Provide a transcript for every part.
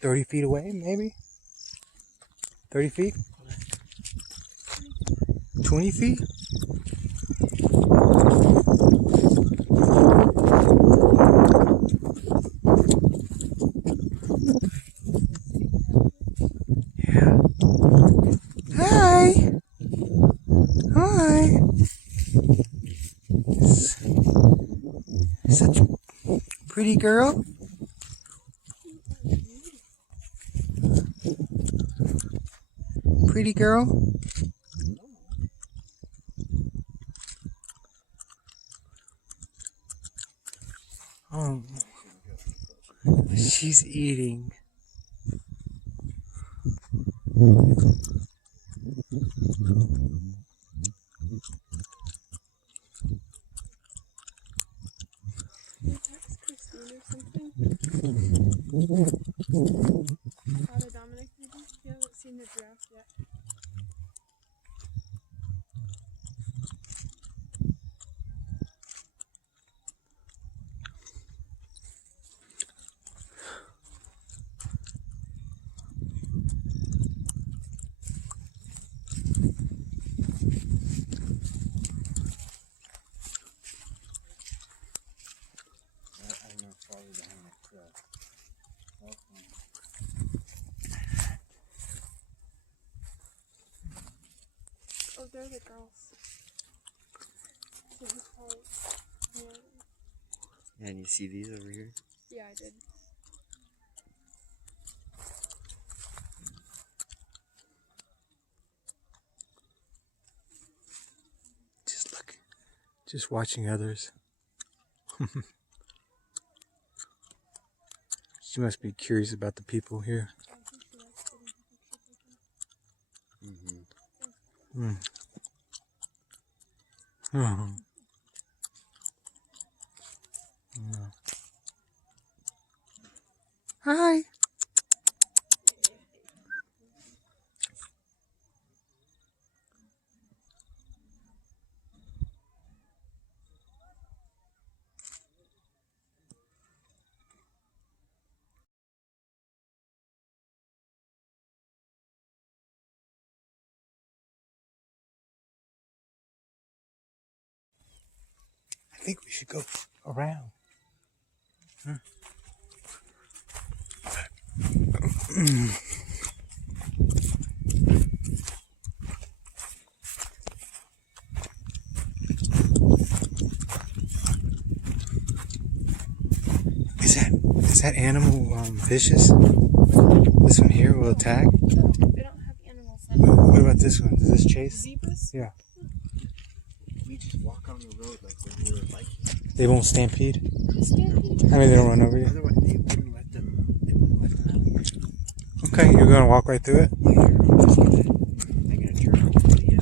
30 feet away, maybe? 30 feet? 20 feet? Yeah. Hi! Hi! Such a pretty girl. Pretty girl. Oh, she's eating. Dominic, you haven't seen the giraffe yet. Oh, they're the girls. So he's probably, Yeah, and you see these over here? yeah, I did. Just look. Just watching others. She must be curious about the people here. Mm. Oh. Yeah. Hi. I think we should go around. Huh? Is that animal vicious? This one here will attack? No, they don't have animals that What about this one? Does this chase? Zebras? Yeah. We just walk on the road like when we were biking. They won't stampede? Stampede? I mean, they don't run over you? Otherwise, they wouldn't let them out of here. Okay, you're going to walk right through it? They're gonna turn off the video.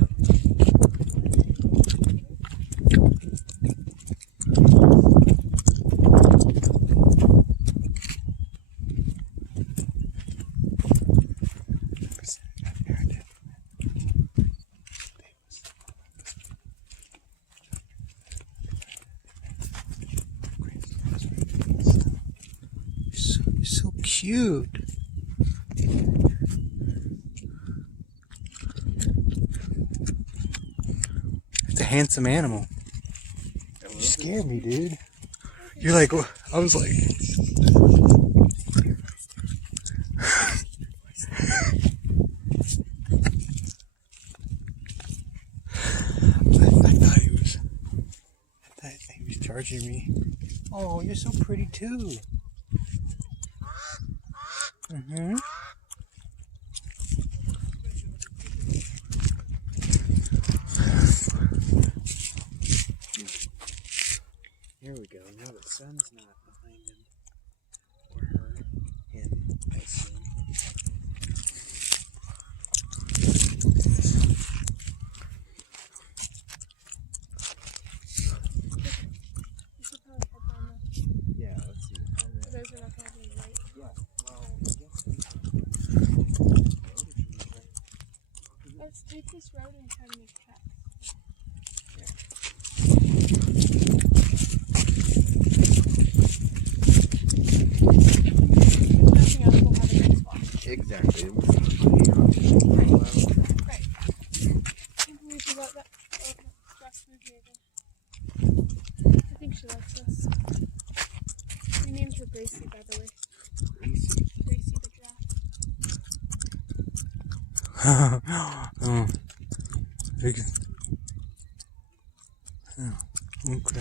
You're so cute. It's a handsome animal. You scared me, dude. You're like, I was like. I thought he was charging me. Oh, you're so pretty too. Mm-hmm. Here we go. Now the sun's not behind him. Or her. Him. I assume. Yeah, let's see. Those are not going to be right. Yeah, well, I guess Let's take this road and try to make tracks. Nothing else will have a Exactly. Right. We forgot that. Oh, Jack's moving again. I think she likes us. We named her Gracie, by the way. Gracie the giraffe. Oh, big. Oh, okay.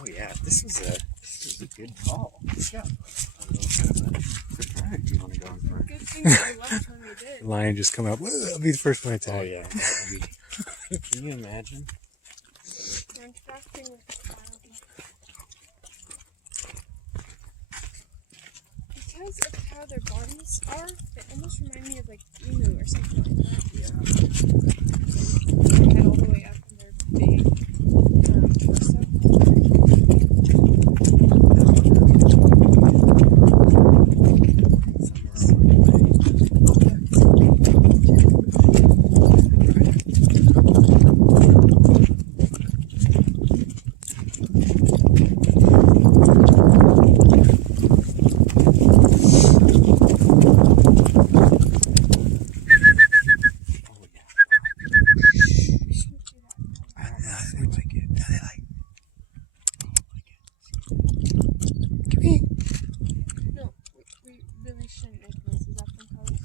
Oh yeah, this was a good call. Yeah. You want to go in front? Good thing that we left when we did. Lion just come up. I'll be the first one to Oh attack. yeah. Can you imagine? We're interacting with the wildlife. Because of how their bodies are, they almost remind me of like emu or something like that. Yeah. Their head all the way up and their big torso. No, we really shouldn't make noises up in colors.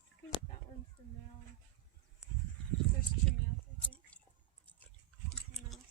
I think that one's the male. There's two males, I think. Two females.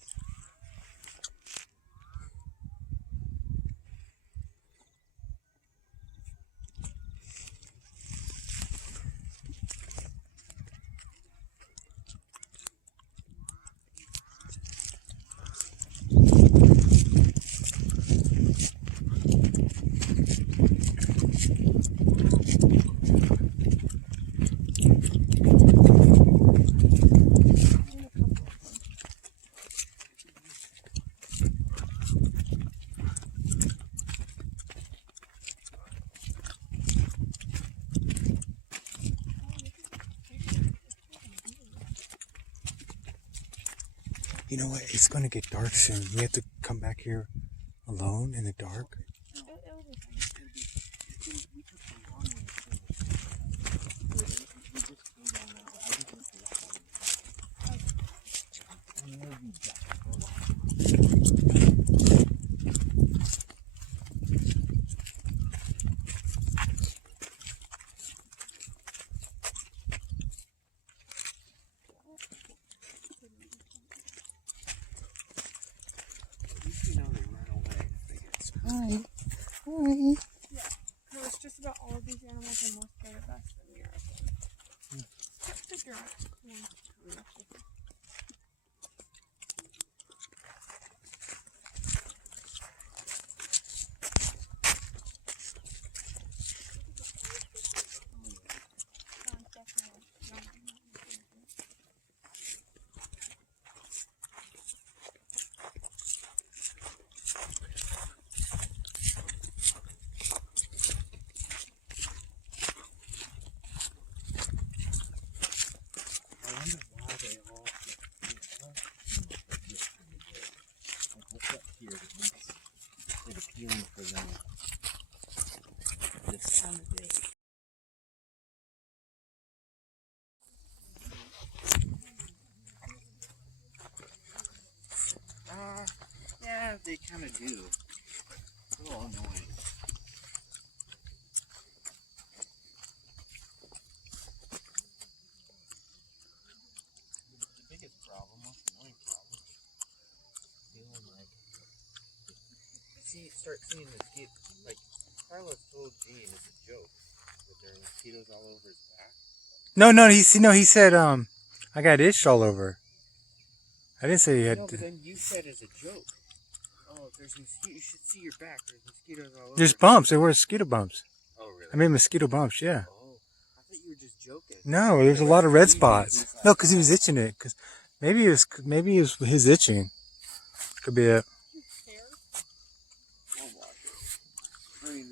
You know what? It's gonna get dark soon. We have to come back here alone in the dark. It'll be fine. Hi. No, it's just about all of these animals are more scared of us than we are of them. Except the giraffe. Yeah. This time of day. Yeah, they kind of do. It's a little annoying. The biggest problem, most annoying problem, feeling like start seeing mosquitoes. Like Carlos told Gene as a joke that there are mosquitoes all over his back. No, he said I got itched all over. I didn't say you had No, to. but then you said as a joke. Oh, there's mosquitoes. You should see your back. There's mosquitoes all over. There's bumps. There were mosquito bumps. Oh, really? I made mosquito bumps, yeah. Oh, I thought you were just joking. No, there's a lot of red spots. No, because he was itching it. Cause maybe it was his itching. Could be it.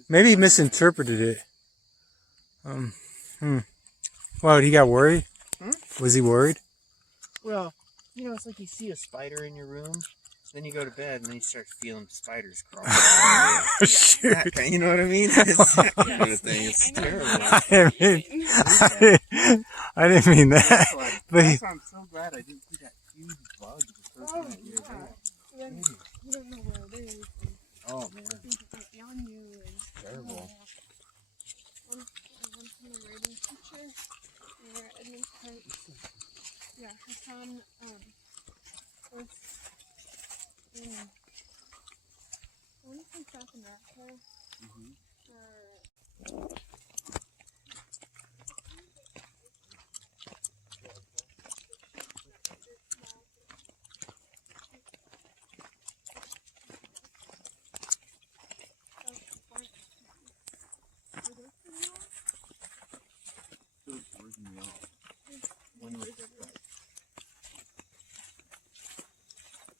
Maybe he misinterpreted it. Well, he got worried? Hmm? Was he worried? Well, you know, it's like you see a spider in your room, then you go to bed, and then you start feeling spiders crawling. Shoot. That kind, you know what I mean? It's that kind of thing. It's terrible. I didn't mean that. That's why I'm so glad I didn't see that huge bug the first night you were there. You don't know where it is. Oh, man. It's on you. Terrible. One from the rating teacher, where Edmund's parents, yeah, her son, was in, I want to say South America,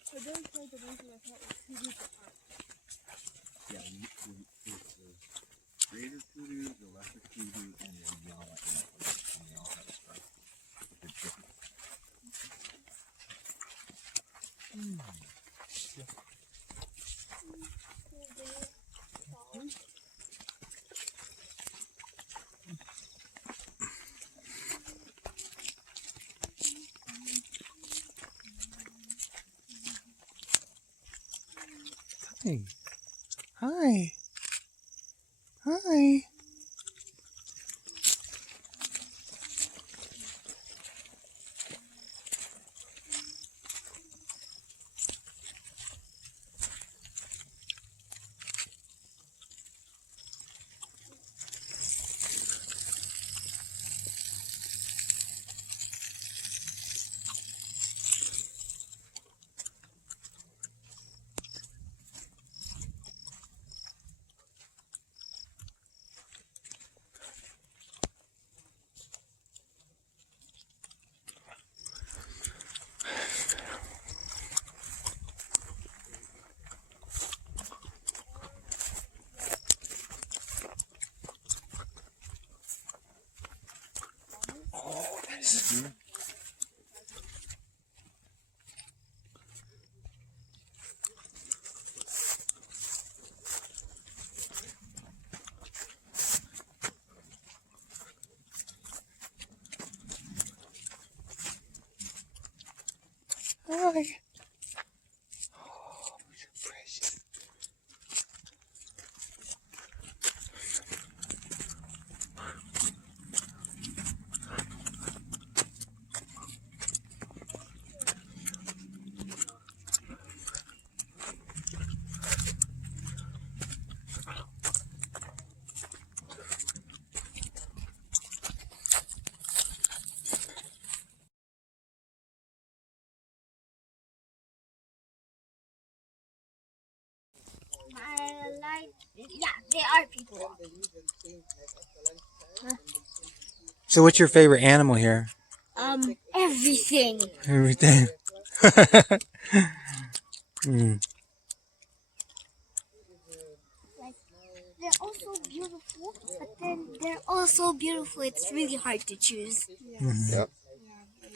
So those were the ones that I thought were too deep apart. Yeah, the greater kudu, the lesser kudu, and then yellow and they all have a stripe. They're different. Hey. Hi. Hi. Hi. Oh, so precious. Yeah, they are people. So what's your favorite animal here? Everything. Everything. Like, they're also beautiful, but then they're also beautiful. It's really hard to choose. Yep.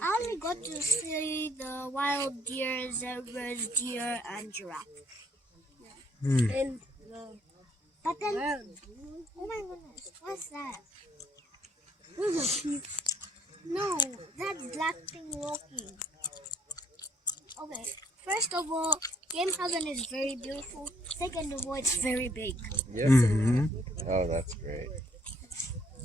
I only got to see the wild deer, zebras, deer, and giraffe. And but then, oh my goodness, what's that? No, that's black thing walking. Okay, first of all, Game Haven is very beautiful. Second of all, it's very big. Yep. Oh, that's great.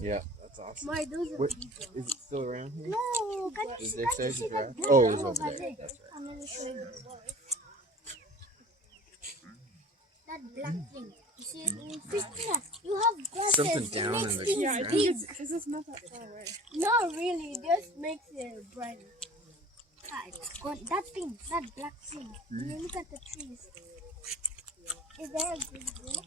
Yeah, that's awesome. My, those are Where, is it still around here? No, Is there can't you size see of that? giraffe? Oh, it was over there. That's right. I'm gonna show you. That black thing. You see it? Christina, you have glasses. Something It down makes in the things Yeah, I ground. think it's because it's not that far away. Not really, it just makes it brighter. That thing, that black thing. When you look at the trees, is there a good view?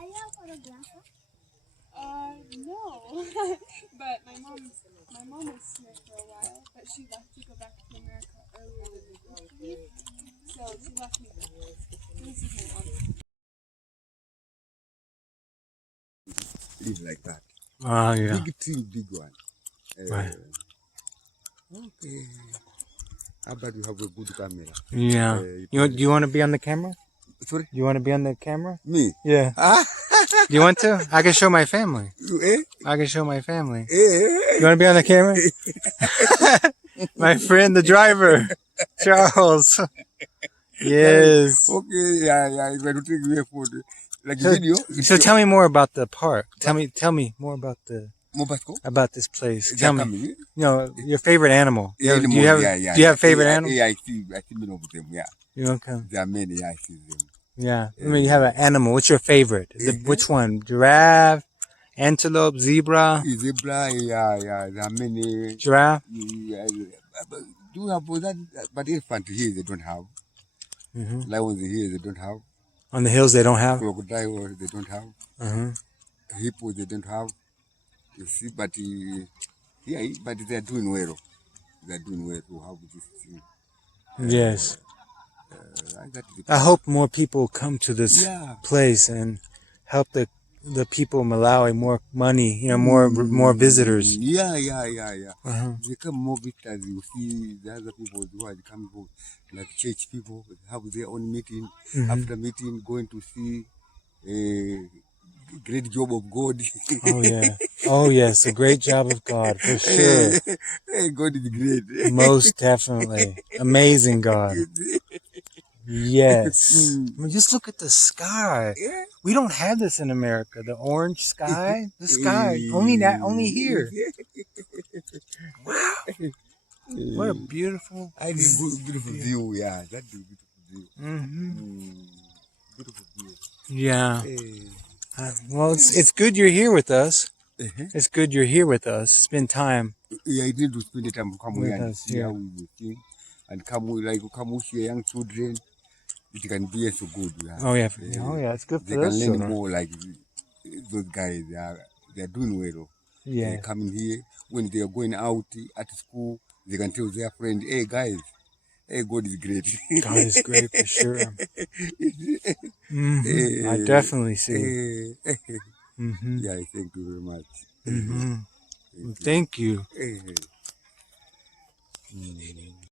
Are you a photographer? No. But my mom was here for a while, but she left to go back to America earlier than we both leave. So she left me. This is my mom. Live like that. Oh, yeah. Big tree, big one. Right. Okay. How about you have a good camera? Yeah. Do you want to be on the camera? Sorry? Do you want to be on the camera? Me? Yeah. Do you want to? I can show my family. Eh? I can show my family. Eh? You want to be on the camera? My friend, the driver, Charles. Yes. Okay, yeah. If I don't take away for the, like video. So tell me more about the park. Tell me more about this place. Tell me. Coming, You know, your favorite animal. Do Animal, you have yeah. Do you have a favorite animal? Yeah, I see many of them, yeah. You okay? There are many, yeah, I see them. Yeah. I mean, you have an animal. What's your favorite? Which one? Giraffe, antelope, zebra? Zebra, yeah. There are many. Giraffe? Yeah, but do you have that? But elephant here they don't have. Lions here they don't have. On the hills they don't have? Crocodile they don't have. Hippo they don't have. You see, but yeah, but they are doing well. They are doing well to have this thing. Yes. That is I hope more people come to this place and help the people of Malawi more money, you know, more visitors. Yeah. They come more visitors. You see the other people who are coming, like church people, have their own meeting. After meeting, going to see a great job of God. Oh yeah. Oh yes, a great job of God for sure. God is great. Most definitely, amazing God. Yes. I mean, just look at the sky. We don't have this in America. The orange sky, the sky. Only here. Wow. What a beautiful. Beautiful view. Yeah, that's a beautiful view. Beautiful view. Yeah. Well, it's good you're here with us. It's good you're here with us. Spend time. Yeah, I need to spend the time to come With here and us, see yeah. how we think, and come with your young children. It can be so good. Yeah. Oh yeah. It's good They for can those learn children. more like those guys. They are doing well. Yeah. They coming here when they are going out at school. They can tell their friend, "Hey guys, hey, God is great." God is great for sure. I definitely see. Yeah, thank you very much. Thank you.